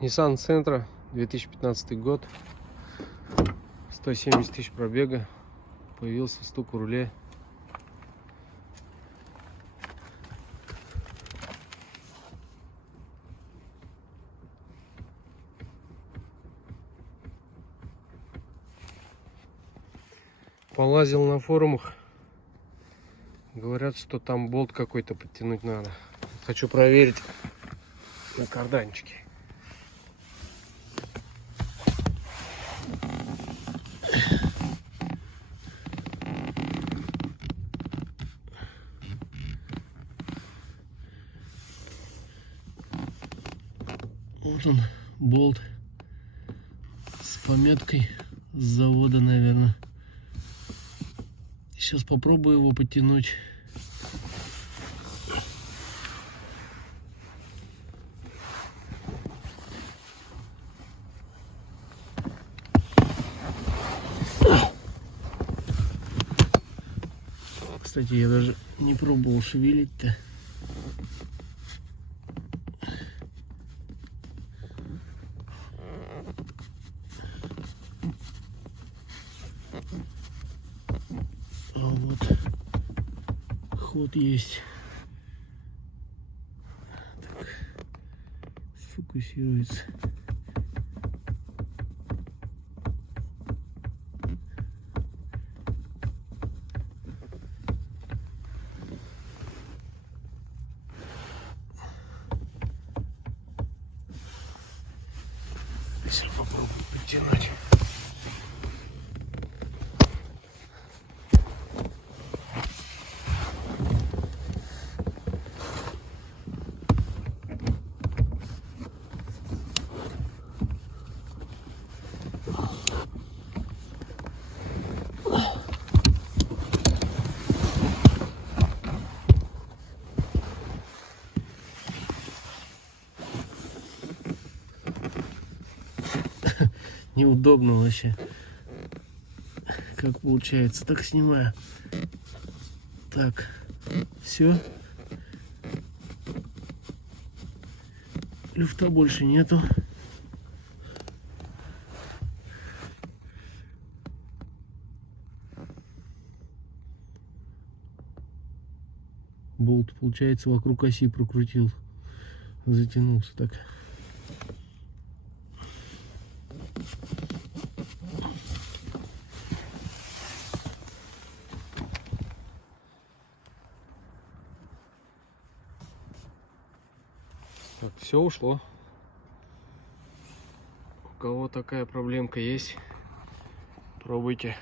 Nissan Sentra, 2015 год, 170 тысяч пробега, появился стук в руле. Полазил на форумах, говорят, что там болт какой-то подтянуть надо. Хочу проверить на карданчике. Вот он, болт с пометкой с завода, наверное. Сейчас попробую его подтянуть. Кстати, я даже не пробовал шевелить-то. А вот ход есть. Так, сфокусируется. Сейчас попробую подтянуть. Неудобно вообще. Как получается, так снимаю. Так, все. Люфта больше нету. Болт, получается, вокруг оси прокрутил, затянулся так. Так, все ушло. У кого такая проблемка есть, пробуйте.